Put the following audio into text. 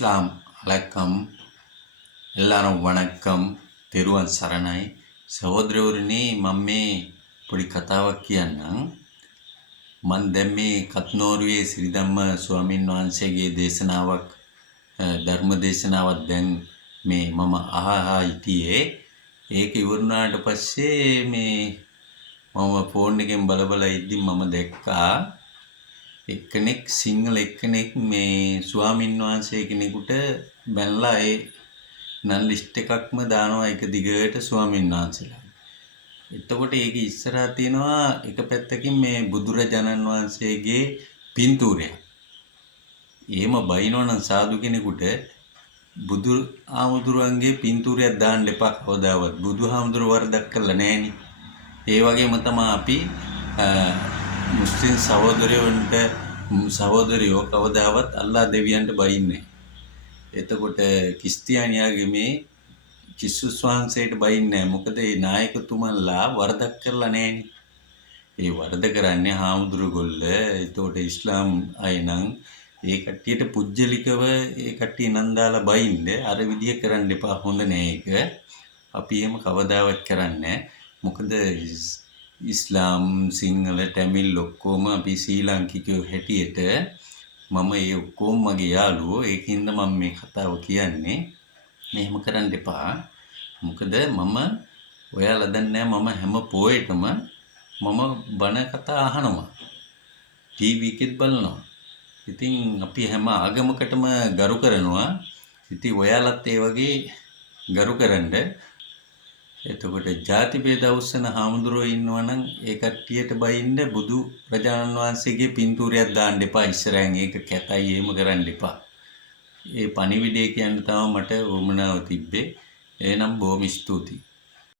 அஸ்லாம் வணக்கம் எல்லாரும் වණක්කම් තෙරුවන් සරණයි සහෝදරවරුනි මම මේ පොඩි කතාවක් කියන්නම් මම දැන් මේ කත්නෝරුවේ ශ්‍රීධම්ම ස්වාමීන් වහන්සේගේ දේශනාවක් ධර්ම දේශනාවක් දැන් මේ මම අහා හිටියේ ඒක ඉවරුනාට පස්සේ මේ මම ෆෝන් එකෙන් බල ඉද්දි මම දැක්කා එක්කෙනෙක් සිංහල එක්කෙනෙක් මේ ස්වාමීන් වහන්සේ කෙනෙකුට බැලලා ඒ නන් ලිස්ට් එකක්ම දානවා එක දිගට ස්වාමීන් වහන්සේලා. එතකොට ඒක ඉස්සරහා තියෙනවා එක පැත්තකින් මේ බුදුරජාණන් වහන්සේගේ පින්තූරයක්. එහෙම බයිනවනම් සාදු කෙනෙකුට බුදු ආමුදුරන්ගේ පින්තූරයක් දාන්න එපා කවදාවත්. බුදුහාමුදුර වරදක් කළා නෑනේ. ඒ වගේම තමයි අපි මුස්ලිම් සහෝදරයෝ කවදාවත් අල්ලා දෙවියන්ට බයින්නේ. එතකොට ක්‍රිස්තියානියාගේ මේ කිස්සුස් වහන්සේට බයින්නේ නැහැ. මොකද ඒ නායකතුමන්ලා වරදක් කරලා නැහෙනි. ඒ වරද කරන්නේ හාමුදුරුගොල්ල. එතකොට ඉස්ලාම් අය නම් ඒ කට්ටියට පුජ්‍යලිකව ඒ කට්ටිය නන්දාලා බයින්න අර විදිය කරන්න එපා. හොඳ නෑ ඒක. අපි එහෙම කවදාවත් කරන්නේ නැහැ. මොකද ඉස්ලාම් සිංහල තමිල් ඔක්කොම අපි ශ්‍රී ලාංකිකයෝ හැටියට මම ඒ ඔක්කොම මගේ යාළුවෝ ඒකින්ද මම මේ කතාව කියන්නේ මෙහෙම කරන්න එපා මොකද මම ඔයාලා දන්නේ මම හැම පොයේටම මම බණ කතා අහනවා ටීවී එකෙත් බලනවා ඉතින් අපි හැම ආගමකටම ගරු කරනවා ඉතින් ඔයාලත් ඒ වගේ ගරු කරන්න එතකොට ಜಾති ભેද අවසන හාමුදුරුවෝ ඉන්නවනම් ඒ කට්ටියට බයින්න බුදු රජාණන් වහන්සේගේ පින්තූරයක් දාන්න එපා ඉස්සරහින් ඒක කැතයි එහෙම කරන්න එපා. ඒ පණිවිඩය කියන්න තමයි මට උවමනාව තිබ්බේ. එහෙනම් බොහොම ස්තුතියි.